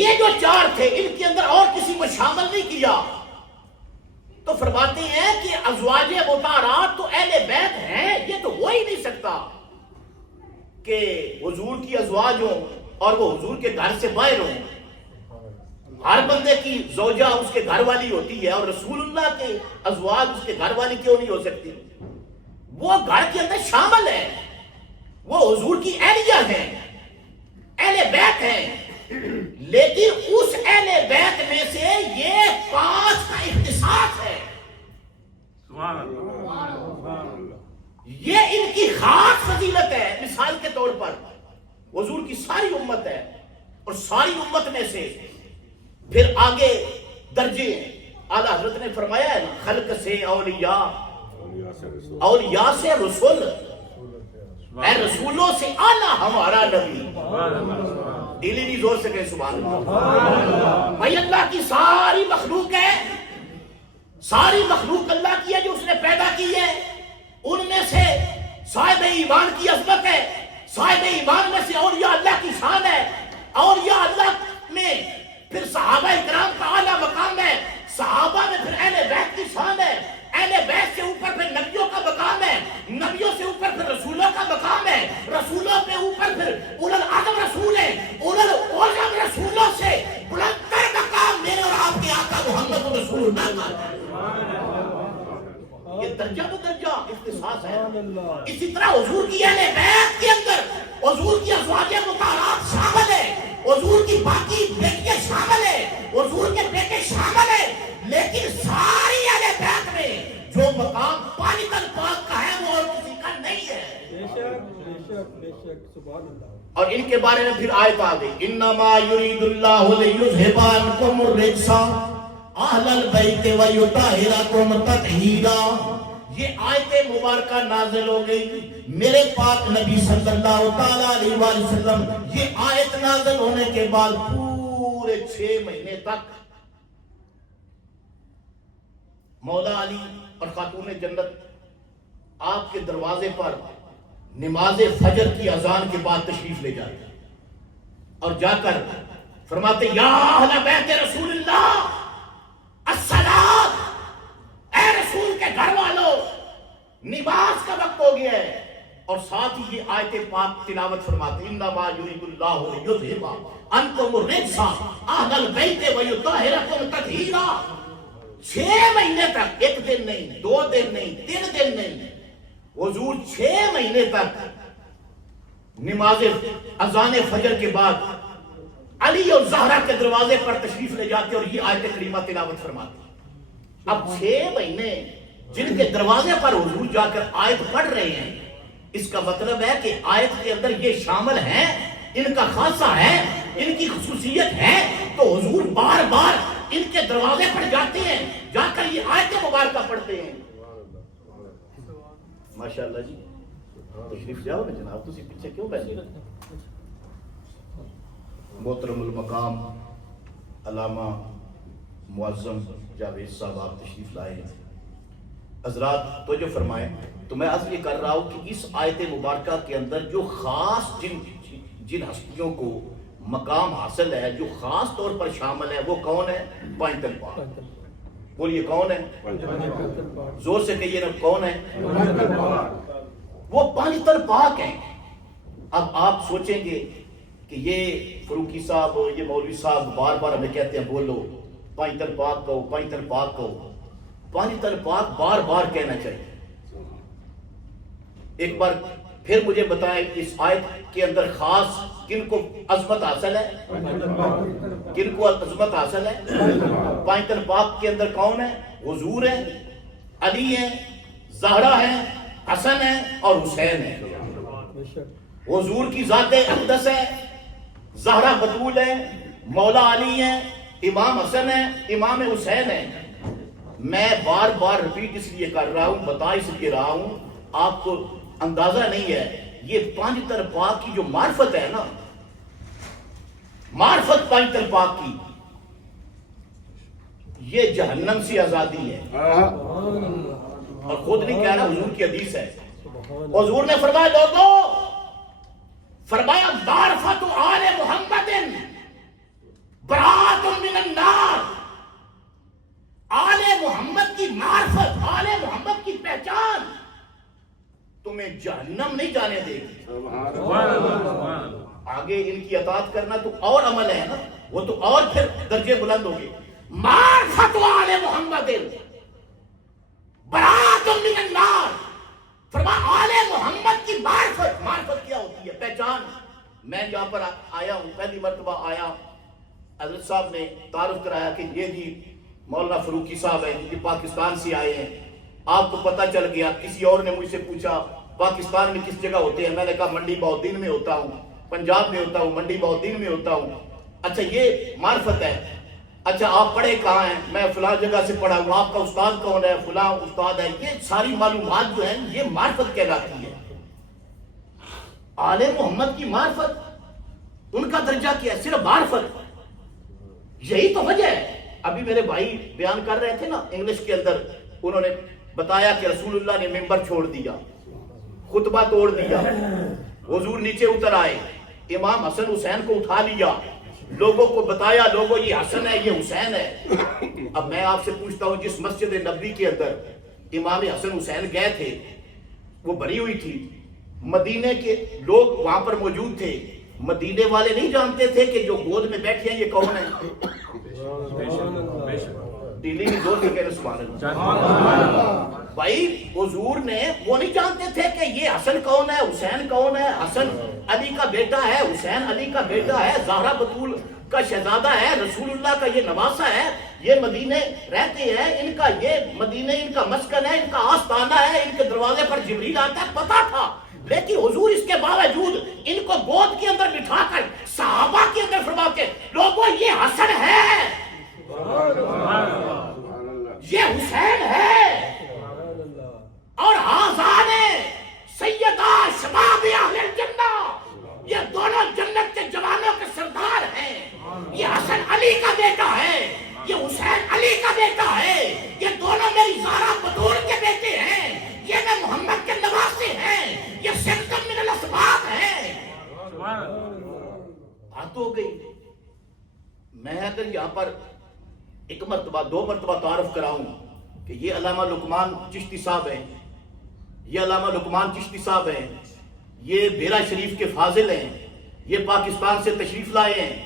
یہ جو چار تھے ان کے اندر اور کسی کو شامل نہیں کیا. تو فرماتے ہیں کہ ازواج مطہرات تو اہل بیت ہیں، یہ تو ہو ہی نہیں سکتا کہ حضور کی ازواج ہوں اور وہ حضور کے گھر سے باہر ہوں. ہر بندے کی زوجہ اس کے گھر والی ہوتی ہے، اور رسول اللہ کے ازواج اس کے گھر والی کیوں نہیں ہو سکتی؟ وہ گھر کے اندر شامل ہے، وہ حضور کی اہلیہ ہیں، اہل بیت ہیں. لیکن اس اہل بیت میں سے یہ 5 کا اختصاص ہے. یہ ان کی خاص فضیلت ہے. مثال کے طور پر حضور کی ساری امت ہے، اور ساری امت میں سے پھر آگے درجے اعلیٰ حضرت نے فرمایا ہے خلق سے اولیاء، اولیاء سے رسول، اے رسولوں سے اعلیٰ ہمارا نبی. دلی نہیں زور سے کہیں سبحان اللہ. بھائی اللہ کی ساری مخلوق ہے، ساری مخلوق اللہ کی ہے جو اس نے پیدا کی ہے. ان میں سے صاحب ایمان کی عظمت ہے، صاحب ایمان میں سے اولیاء اللہ کی شان ہے. اولیاء اللہ میں پھر صحابہ اکرام کا اعلیٰ مقام ہے، صحابہ میں پھر اہل بیت کی شان ہے، اہل بیت سے اوپر پھر نبیوں کا مقام ہے، نبیوں سے اوپر پھر رسولوں کا مقام ہے، رسولوں پہ اوپر پھر اولو العزم رسول ہے، اولو العزم رسولوں سے بلندتر مقام میرے اور آپ کے آقا محمد رسول اللہ کا. یہ درجہ تو درجہ اختصاص ہے. اسی طرح حضور کی اہل بیت کے اندر حضور کی ازواج مطہرات شامل ہے، حضور کی باقی بیٹیاں شامل ہے، حضور کے بیٹے شامل ہے. لیکن ساری اہل بیت میں جو مقام پاک کا ہے وہ اور کسی کا نہیں ہے. اور ان کے بارے میں پھر آیت آ گئی انما یرید اللہ لیذھب عنکم الرجس اہل البیت ویطہرکم تطہیرا. یہ آیت مبارکہ نازل ہو گئی میرے پاک نبی صلی اللہ تعالی علیہ وآلہ وسلم. یہ آیت نازل ہونے کے بعد پورے 6 مہینے تک مولا علی اور خاتون جنت آپ کے دروازے پر نماز فجر کی اذان کے بعد تشریف لے جاتے اور جا کر فرماتے یا اہل بیت رسول اللہ الصلاۃ، اے رسول کے گھر والوں نماز کا وقت ہو گیا ہے. اور ساتھ ہی یہ آیت پاک تلاوت فرماتے انما یرید اللہ لیذھب عنکم الرجس اہل البیت ویطہرکم تطہیرا. 6 مہینے تک، 1 دن نہیں، 2 دن نہیں، 3 دن نہیں، حضور 6 مہینے تک نماز اذان فجر کے بعد علی اور زہرا کے دروازے پر تشریف لے جاتے اور یہ آیت کریمہ تلاوت فرماتے. اب 6 مہینے جن کے دروازے پر حضور جا کر آیت پڑھ رہے ہیں، اس کا مطلب ہے کہ آیت کے اندر یہ شامل ہیں، ان کا خاصہ ہے، ان کی خصوصیت ہے. تو حضور بار بار ان کے دروازے پر جاتے ہیں، جا کر یہ آیت مبارکہ پڑھتے ہیں. ماشاءاللہ جی تشریف جاؤ نا جناب، تسی پیچھے کیوں بیٹھے؟ محترم المقام علامہ معظم جاوید صاحب آپ تشریف لائے ہیں. حضرات توجہ فرمائیں. تو میں عرض یہ کر رہا ہوں کہ اس آیت مبارکہ کے اندر جو خاص جن ہستیوں کو مقام حاصل ہے، جو خاص طور پر شامل ہے، وہ کون ہے؟ پائنتل پاک. بولیے کون ہے؟ زور سے کہیے نا کون ہے؟ وہ پائنتل پاک ہیں. اب آپ سوچیں گے کہ یہ فروقی صاحب، یہ مولوی صاحب بار بار ہمیں کہتے ہیں بولو پائنتل پاک کہو، پائنتل پاک کہو. پائنتل پاک بار بار کہنا چاہیے. ایک بار پھر مجھے بتائیں اس آیت کے اندر خاص کن کو عظمت حاصل ہے؟ کن کو عظمت حاصل ہے؟ پائنتل پاک کے اندر کون ہے؟ حضور ہیں، علی ہیں، زہرا ہیں، حسن ہیں اور حسین ہیں. حضور کی ذات اقدس ہے، زہرا بطول ہے، مولا علی ہیں، امام حسن ہیں، امام حسین ہیں. میں بار بار ریپیٹ اس لیے کر رہا ہوں، بتا اس لیے رہا ہوں، آپ کو اندازہ نہیں ہے یہ پائنتل پاک کی جو معرفت ہے نا، معرفت پائنتل پاک کی، یہ جہنم سے آزادی ہے. اور خود نہیں کہہ رہا، حضور کی حدیث ہے. حضور نے فرمایا لوگوں، فرمایا معرفت آل محمد جہنم نہیں جانے دے گی. آگے ان کی اطاعت کرنا تو اور عمل ہے نا, وہ تو اور پھر درجے بلند ہوں گے. معرفت آل محمد برات من النار. فرمایا آل محمد کی معرفت. معرفت کیا ہوتی ہے؟ پہچان. میں یہاں پر آیا ہوں, پہلی مرتبہ آیا, حضرت صاحب نے تعارف کرایا کہ یہ جی مولانا فروقی صاحب ہیں, یہ پاکستان سے آئے ہیں. آپ کو پتہ چل گیا. کسی اور نے مجھ سے پوچھا پاکستان میں کس جگہ ہوتے ہیں؟ میں نے کہا منڈی بہودین میں ہوتا ہوں, پنجاب میں ہوتا ہوں, منڈی بہودین میں ہوتا ہوں. اچھا یہ معرفت ہے. اچھا آپ پڑھے کہاں ہیں؟ میں فلاں جگہ سے پڑھا ہوں. آپ کا استاد کون ہے؟ فلاں استاد ہے. یہ ساری معلومات جو ہیں یہ معرفت کہلاتی ہے. آل محمد کی معرفت, ان کا درجہ کیا ہے؟ صرف معرفت. یہی تو وجہ ہے. ابھی میرے بھائی بیان کر رہے تھے نا انگلش کے اندر, انہوں نے بتایا کہ رسول اللہ نے ممبر چھوڑ دیا, خطبہ توڑ دیا, حضور نیچے اتر آئے, امام حسن حسین کو اٹھا لیا, لوگوں کو بتایا لوگوں یہ حسن ہے یہ حسین ہے. اب میں آپ سے پوچھتا ہوں, جس مسجد نبوی کے اندر امام حسن حسین گئے تھے وہ بھری ہوئی تھی, مدینے کے لوگ وہاں پر موجود تھے, مدینے والے نہیں جانتے تھے کہ جو گود میں بیٹھے ہیں یہ کون ہے؟ دلی میں دو کہنے سبحان اللہ. بھائی حضور نے وہ نہیں جانتے تھے کہ یہ حسن کون ہے, حسین کون ہے. حسن علی کا بیٹا ہے, حسین علی کا بیٹا ہے, زہرا بطول کا شہزادہ ہے, رسول اللہ کا یہ نواسہ ہے, یہ مدینے رہتے ہیں, ان کا یہ مدینے ان کا مسکن ہے, ان کا آستانہ ہے, ان کے دروازے پر جبریل آتا ہے. پتا تھا, لیکن حضور اس کے باوجود ان کو گود کے اندر بٹھا کر صحابہ کے اندر فرماتے لوگوں یہ حسن ہے, یہ حسین ہے, اور آزان سیدہ شباب اہل الجنہ, یہ دونوں جنت کے جوانوں کے سردار ہیں. یہ حسن علی کا بیٹا ہے, یہ حسین علی کا بیٹا ہے, یہ دونوں میری زہرا بطول کے بیٹے ہیں, یہ میں محمد کے نواسے ہیں, یہ سلطن من الاسباط ہیں. بات ہو گئی. میں اگر یہاں پر ایک مرتبہ دو مرتبہ تعارف کراؤں کہ یہ علامہ لقمان چشتی صاحب ہیں, یہ علامہ لقمان چشتی صاحب ہیں, یہ بیرا شریف کے فاضل ہیں, یہ پاکستان سے تشریف لائے ہیں.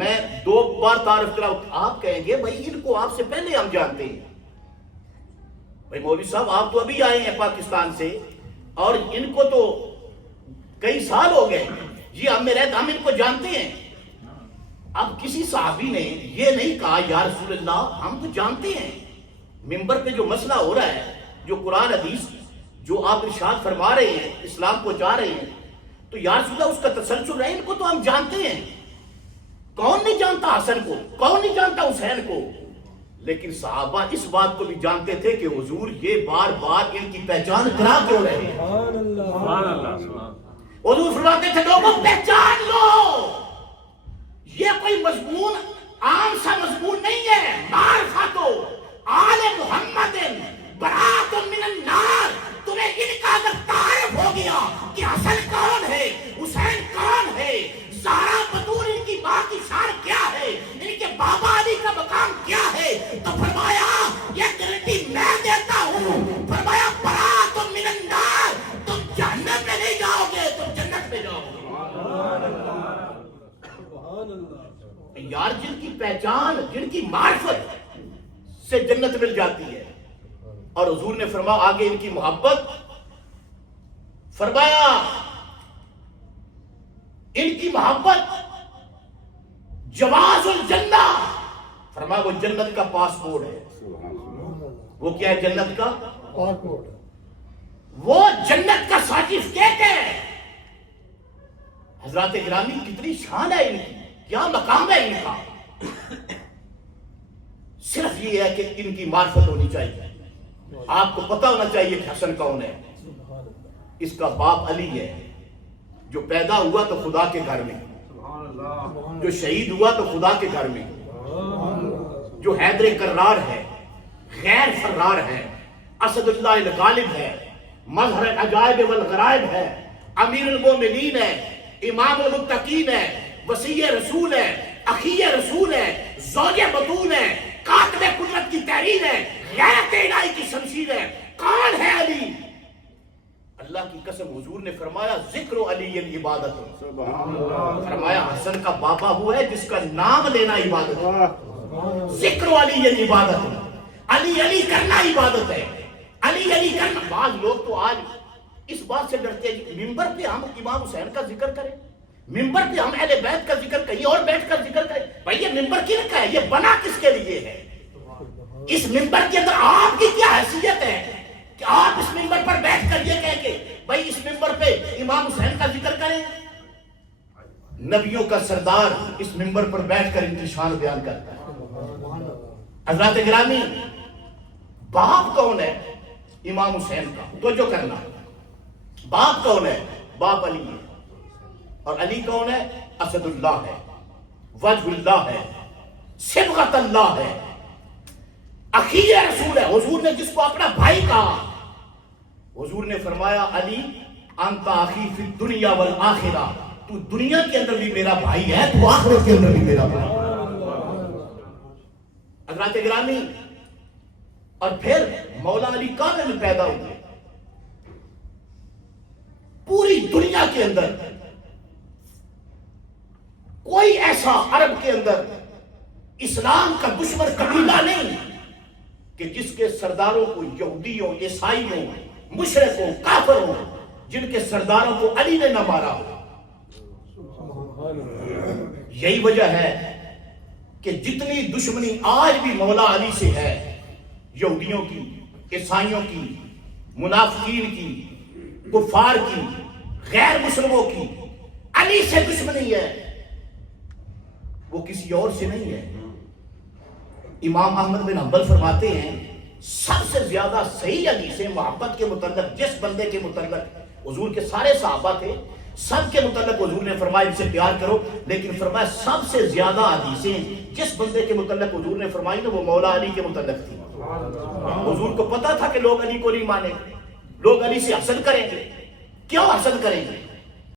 میں دو بار تعارف کراؤں, آپ کہیں گے بھائی ان کو آپ سے پہلے ہم جانتے ہیں. بھائی مولوی صاحب آپ تو ابھی آئے ہیں پاکستان سے, اور ان کو تو کئی سال ہو گئے. جی ہم میں رہتے ہم ان کو جانتے ہیں. اب کسی صحابی نے یہ نہیں کہا یا رسول اللہ ہم تو جانتے ہیں, ممبر پہ جو مسئلہ ہو رہا ہے, جو قرآن حدیث جو آپ ارشاد فرما رہے ہیں, اسلام کو جا رہے ہیں, تو یا رسول اللہ اس کا تسلسل ہے, ان کو تو ہم جانتے ہیں. کون نہیں جانتا حسن کو, کون نہیں جانتا حسین کو. لیکن صحابہ اس بات کو بھی جانتے تھے کہ حضور یہ بار بار ان کی پہچان کرا کیوں رہے ہیں. حضور فرماتے تھے لوگوں پہچان لو, یہ کوئی مضمون عام سا مضمون نہیں ہے. معرفت آل محمد برات من النار. تمہیں ان کا اگر تعارف ہو گیا کہ حسن کون ہے, حسین کون ہے, زہرا بطول ان کی ماں کی شان کیا ہے, ان کے بابا علی کا مقام کیا ہے, تو فرمایا یہ گارنٹی میں دیتا ہوں, فرمایا برات من النار. تم جہنم میں نہیں جاؤ گے, تم جنت میں جاؤ گے. یار جن کی پہچان, جن کی معرفت سے جنت مل جاتی ہے. اور حضور نے فرمایا آگے ان کی محبت, فرمایا ان کی محبت جواز الجنہ, فرمایا وہ جنت کا پاسپورٹ ہے. وہ کیا ہے؟ جنت کا پاسپورٹ, وہ جنت کا سرٹیفکیٹ ہے. حضرات گرامی کتنی شان ہے ان کی, کیا مقام ہے ان کا. صرف یہ ہے کہ ان کی معرفت ہونی چاہیے. آپ کو پتہ ہونا چاہیے کہ حسن کون ہے. اس کا باپ علی ہے, جو پیدا ہوا تو خدا کے گھر میں, جو شہید ہوا تو خدا کے گھر میں, جو حیدر کرار ہے, غیر فرار ہے, اسد اللہ الغالب ہے, مظہر العجائب والغرائب ہے, امیر المومنین ہے, امام المتقین ہے, وسیع رسول ہے, اخی رسول ہے, زوج بطول ہے, کاتب قدرت کی تحریر ہے, غیرت الہی کی شمشیر ہے. کون ہے علی؟ اللہ کی قسم حضور نے فرمایا ذکر علی عبادت، فرمایا حسن کا بابا وہ ہے جس کا نام لینا عبادت ہے، ذکر علی عبادت، علی علی کرنا عبادت ہے، علی علی کرنا۔ بعض لوگ تو آج اس بات سے ڈرتے ہیں کہ ممبر پہ ہم امام حسین کا ذکر کریں، ممبر پہ ہم اہل بیت کا ذکر کہیں اور بیٹھ کر ذکر کریں۔ بھائی یہ ممبر کن کا ہے؟ یہ بنا کس کے لیے ہے؟ اس ممبر کے اندر آپ کی کیا حیثیت ہے کہ آپ اس ممبر پر بیٹھ کر یہ کہہ کے بھائی اس ممبر پہ امام حسین کا ذکر کریں؟ نبیوں کا سردار اس ممبر پر بیٹھ کر انتشار بیان کرتا ہے۔ حضرات گرامی، باپ کون ہے امام حسین کا؟ تو جو کرنا، باپ کون ہے؟ باپ علی ہے، اور علی کون ہے؟ اسد اللہ ہے، وجہ اللہ ہے، صبغت اللہ ہے، اخی رسول ہے۔ حضور نے جس کو اپنا بھائی کہا، حضور نے فرمایا علی انت اخی فی الدنیا والآخرہ، تو دنیا کے اندر بھی میرا بھائی ہے، تو آخرت کے اندر بھی میرا بھائی ہے۔ حضرات گرامی، اور پھر مولا علی کعبے میں پیدا ہوئے۔ پوری دنیا کے اندر کوئی ایسا عرب کے اندر اسلام کا دشمن قبیلہ نہیں کہ جس کے سرداروں کو یہودیوں، عیسائیوں، مشرکوں، کافروں، جن کے سرداروں کو علی نے نہ مارا ہو۔ یہی وجہ ہے کہ جتنی دشمنی آج بھی مولا علی سے ہے، یہودیوں کی، عیسائیوں کی، منافقین کی، کفار کی، غیر مسلموں کی، علی سے دشمنی ہے، وہ کسی اور سے نہیں ہے۔ امام احمد بن حنبل فرماتے ہیں سب سے زیادہ صحیح حدیثیں محبت کے متعلق جس بندے کے متعلق، حضور کے سارے صحابہ تھے، سب کے متعلق حضور نے فرمایا ان سے پیار کرو، لیکن فرمایا سب سے زیادہ حدیثیں جس بندے کے متعلق حضور نے فرمائی نا وہ مولا علی کے متعلق تھی۔ حضور کو پتا تھا کہ لوگ علی کو نہیں مانیں گے، لوگ علی سے حسد کریں گے۔ کیوں حسد کریں گے؟